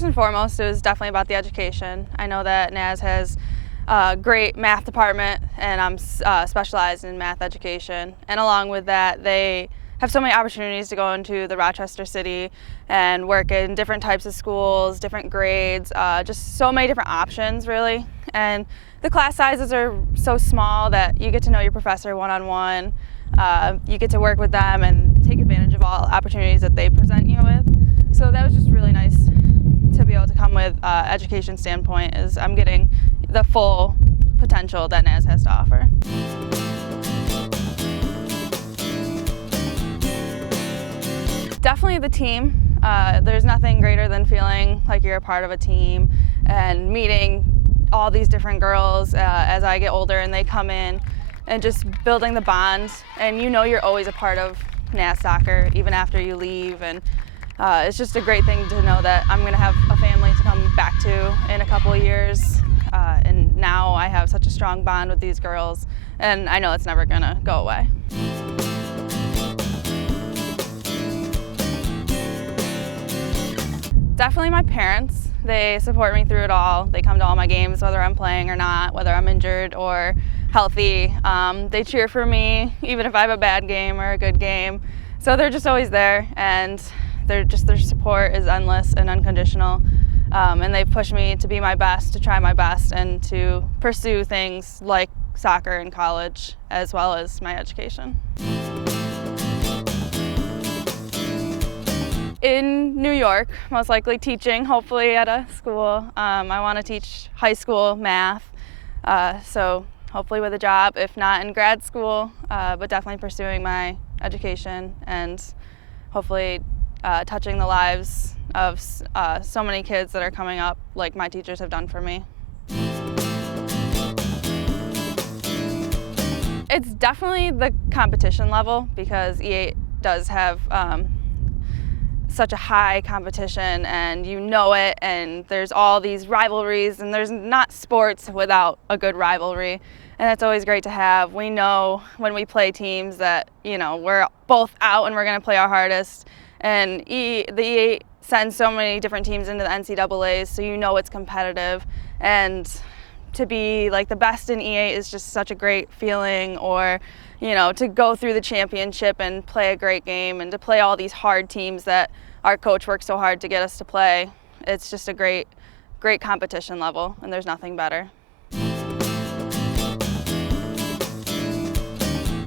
First and foremost, it was definitely about the education. I know that NAS has a great math department, and I'm specialized in math education. And along with that, they have so many opportunities to go into the Rochester city and work in different types of schools, different grades, just so many different options, really. And the class sizes are so small that you get to know your professor one-on-one. You get to work with them and take advantage of all opportunities that they present you with. So that was just really nice to be able to come with education standpoint, is I'm getting the full potential that NAS has to offer. Definitely the team. There's nothing greater than feeling like you're a part of a team and meeting all these different girls as I get older and they come in, and just building the bonds, and you know you're always a part of NAS soccer even after you leave, and it's just a great thing to know that I'm going to have a family to come back to in a couple of years, and now I have such a strong bond with these girls, and I know it's never going to go away. Definitely my parents. They support me through it all. They come to all my games, whether I'm playing or not, whether I'm injured or healthy. They cheer for me, even if I have a bad game or a good game. So they're just always there, and their support is endless and unconditional. And they've pushed me to be my best, to try my best, and to pursue things like soccer in college, as well as my education. In New York, most likely teaching, hopefully at a school. I want to teach high school math, so hopefully with a job, if not in grad school, but definitely pursuing my education and hopefully touching the lives of so many kids that are coming up like my teachers have done for me. It's definitely the competition level, because E8 does have such a high competition, and you know it, and there's all these rivalries, and there's not sports without a good rivalry, and it's always great to have. We know when we play teams that, you know, we're both out and we're going to play our hardest, and the E8 sends so many different teams into the NCAAs, so you know it's competitive, and to be like the best in E8 is just such a great feeling, or you know, to go through the championship and play a great game, and to play all these hard teams that our coach worked so hard to get us to play. It's just a great competition level, and there's nothing better.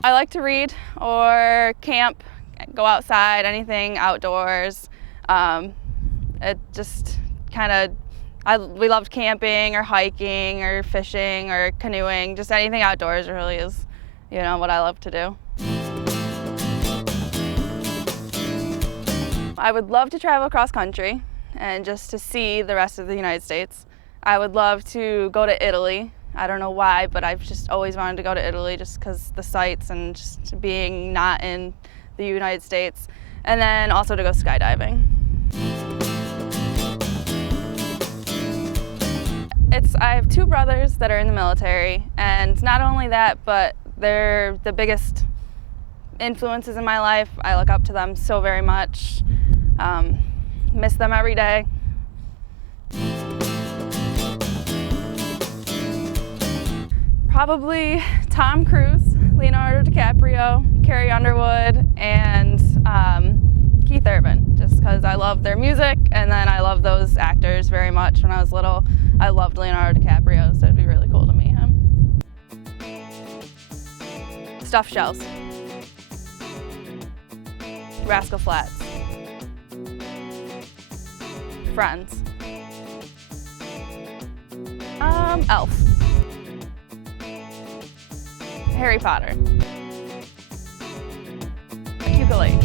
I like to read or camp, go outside, anything outdoors. It just we loved camping or hiking or fishing or canoeing, just anything outdoors really is, you know, what I love to do. I would love to travel across country and just to see the rest of the United States. I would love to go to Italy. I don't know why, but I've just always wanted to go to Italy just because the sights and just being not in the United States. And then also to go skydiving. I have two brothers that are in the military, and not only that, but they're the biggest influences in my life. I look up to them so very much. Miss them every day. Probably Tom Cruise, Leonardo DiCaprio, Carrie Underwood, and Keith Urban, just because I love their music, and then I love those actors very much. When I was little, I loved Leonardo DiCaprio, so it'd be really cool to meet him. Stuffed shells. Rascal Flatts. Friends. Elf. Harry Potter. Ukulele.